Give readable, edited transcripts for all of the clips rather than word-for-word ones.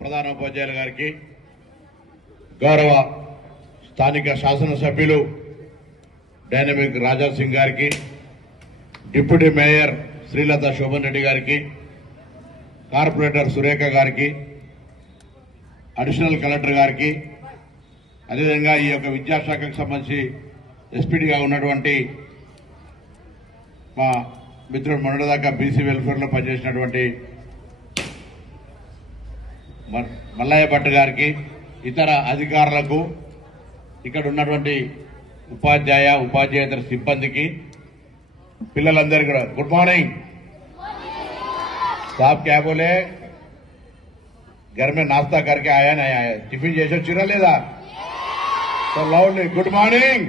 ప్రధానోపాధ్యాయులు గారికి, గౌరవ స్థానిక శాసనసభ్యులు డైనమిక్ రాజా సింగ్ గారికి, డిప్యూటీ మేయర్ శ్రీలత శోభన్ రెడ్డి గారికి, కార్పొరేటర్ సురేఖ గారికి, అడిషనల్ కలెక్టర్ గారికి, అదేవిధంగా ఈ యొక్క విద్యాశాఖకు సంబంధించి ఎస్పీడీగా ఉన్నటువంటి మా మిత్రుడు మొన్నటిదాకా బీసీ వెల్ఫేర్లో పనిచేసినటువంటి మల్లయ్య భట్ గారికి, ఇతర అధికారులకు, ఇక్కడ ఉన్నటువంటి ఉపాధ్యాయ ఉపాధ్యాయేతర సిబ్బందికి, పిల్లలందరికీ కూడా గుడ్ మార్నింగ్. साहब क्या बोले, घर में नाश्ता करके आया नहीं आया, टिफिन చేసి వచ్చిరా లేదా? So loudly good morning.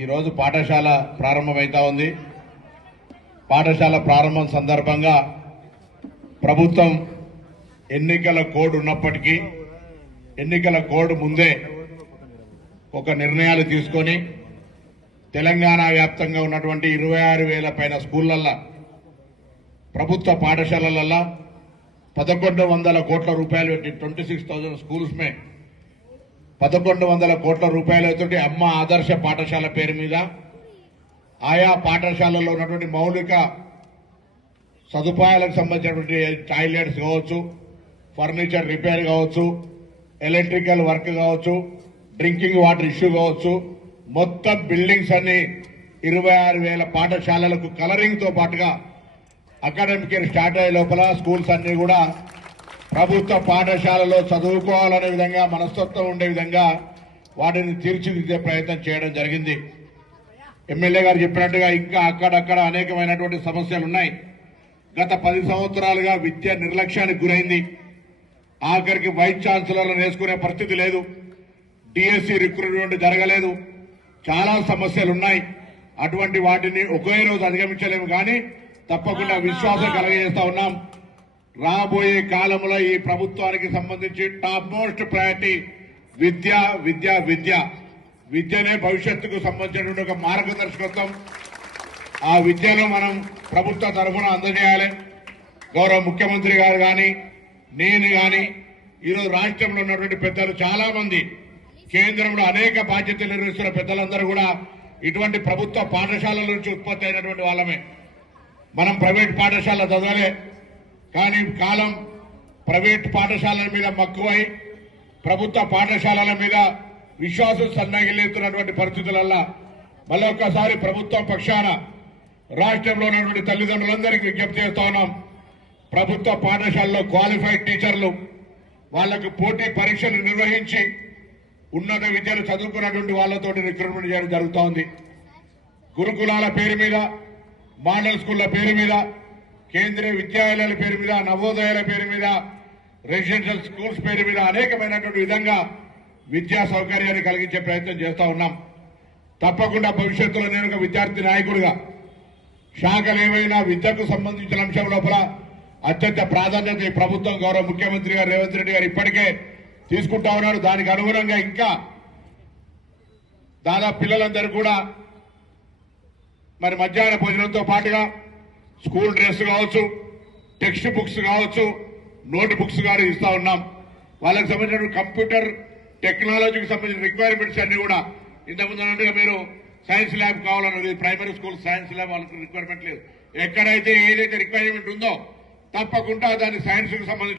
ఈ రోజు పాఠశాల ప్రారంభమైతా ఉంది. పాఠశాల ప్రారంభం సందర్భంగా ప్రభుత్వం ఎన్నికల కోడ్ ఉన్నప్పటికీ ఎన్నికల కోడ్ ముందే ఒక నిర్ణయాలు తీసుకొని తెలంగాణ వ్యాప్తంగా ఉన్నటువంటి 26,000 పైన స్కూళ్లల్లో, ప్రభుత్వ పాఠశాలలలో 1,100 కోట్ల రూపాయలు పెట్టి 26,000 స్కూల్స్ మే 1,100 కోట్ల రూపాయలతో అమ్మ ఆదర్శ పాఠశాల పేరు మీద ఆయా పాఠశాలలో ఉన్నటువంటి మౌలిక సదుపాయాలకు సంబంధించినటువంటి టాయిలెట్స్ కావచ్చు, ఫర్నిచర్ రిపేర్ కావచ్చు, ఎలక్ట్రికల్ వర్క్ కావచ్చు, డ్రింకింగ్ వాటర్ ఇష్యూ కావచ్చు, మొత్తం బిల్డింగ్స్ అన్ని 26,000 పాఠశాలలకు కలరింగ్ తో పాటుగా అకాడమిక్ ఇయర్ స్టార్ట్ అయ్యే లోపల స్కూల్స్ అన్ని కూడా ప్రభుత్వ పాఠశాలలో చదువుకోవాలనే విధంగా మనస్తత్వం ఉండే విధంగా వాటిని తీర్చిదిద్దే ప్రయత్నం చేయడం జరిగింది. ఎమ్మెల్యే గారు చెప్పినట్టుగా ఇంకా అక్కడక్కడ అనేకమైనటువంటి సమస్యలు ఉన్నాయి. గత 10 సంవత్సరాలుగా విద్య నిర్లక్ష్యానికి గురైంది. ఆఖరికి వైస్ ఛాన్సలర్లను వేసుకునే పరిస్థితి లేదు. డిఎస్సి రిక్రూట్మెంట్ జరగలేదు. చాలా సమస్యలున్నాయి. అటువంటి వాటిని ఒకే రోజు అధిగమించలేము, కానీ తప్పకుండా విశ్వాసం కలగజేస్తా ఉన్నాం. రాబోయే కాలంలో ఈ ప్రభుత్వానికి సంబంధించి టాప్ మోస్ట్ ప్రయారిటీ విద్య విద్య విద్య విద్యనే భవిష్యత్తుకు సంబంధించినటువంటి ఒక మార్గదర్శకత్వం. ఆ విద్యను మనం ప్రభుత్వ తరఫున అందజేయాలి. గౌరవ ముఖ్యమంత్రి గారు కానీ, నేను కానీ, ఈరోజు రాష్ట్రంలో ఉన్నటువంటి పెద్దలు చాలా మంది, కేంద్రంలో అనేక బాధ్యతలు నిర్వహిస్తున్న పెద్దలందరూ కూడా ఇటువంటి ప్రభుత్వ పాఠశాలల నుంచి ఉత్పత్తి అయినటువంటి వాళ్ళమే. మనం ప్రైవేట్ పాఠశాల చదవలే, కానీ కాలం ప్రైవేట్ పాఠశాలల మీద మక్కువై ప్రభుత్వ పాఠశాలల మీద విశ్వాసం సన్నగిల్లుతున్నటువంటి పరిస్థితులల్లో మళ్ళొక్కసారి ప్రభుత్వం పక్షాన రాష్ట్రంలో ఉన్నటువంటి తల్లిదండ్రులందరికీ విజ్ఞప్తి చేస్తా ఉన్నాం. ప్రభుత్వ పాఠశాలలో క్వాలిఫైడ్ టీచర్లు వాళ్లకు పోటీ పరీక్షలు నిర్వహించి ఉన్నత విద్యను చదువుకున్నటువంటి వాళ్లతోటి రిక్రూట్మెంట్ చేయడం జరుగుతూ ఉంది. గురుకులాల పేరు మీద, మోడల్ స్కూళ్ల పేరు మీద, కేంద్రీయ విద్యాలయాల పేరు మీద, నవోదయాల పేరు మీద, రెసిడెన్షియల్ స్కూల్స్ పేరు మీద అనేకమైనటువంటి విధంగా విద్యా సౌకర్యాన్ని కలిగించే ప్రయత్నం చేస్తా ఉన్నాం. తప్పకుండా భవిష్యత్తులో నేను ఒక విద్యార్థి నాయకుడిగా శాఖలు ఏవైనా విద్యకు సంబంధించిన అంశం లోపల అత్యంత ప్రాధాన్యత ఈ ప్రభుత్వం, గౌరవ ముఖ్యమంత్రి గారు రేవంత్ రెడ్డి గారు ఇప్పటికే తీసుకుంటా ఉన్నారు. దానికి అనుగుణంగా ఇంకా దాదాపు పిల్లలందరూ కూడా మరి మధ్యాహ్న భోజనంతో పాటుగా స్కూల్ డ్రెస్ కావచ్చు, టెక్స్ట్ బుక్స్ కావచ్చు, నోట్ బుక్స్ కానీ ఇస్తా ఉన్నాం. వాళ్ళకి సంబంధించిన కంప్యూటర్ టెక్నాలజీకి సంబంధించిన రిక్వైర్మెంట్స్ అన్ని కూడా ఇంతకుముందు అన్నట్టుగా మీరు సైన్స్ ల్యాబ్ కావాలన్నది ప్రైమరీ స్కూల్ సైన్స్ ల్యాబ్ వాళ్ళకి రిక్వైర్మెంట్ లేదు. ఎక్కడైతే ఏదైతే రిక్వైర్మెంట్ ఉందో తప్పకుండా దాని సైన్స్ కు సంబంధించి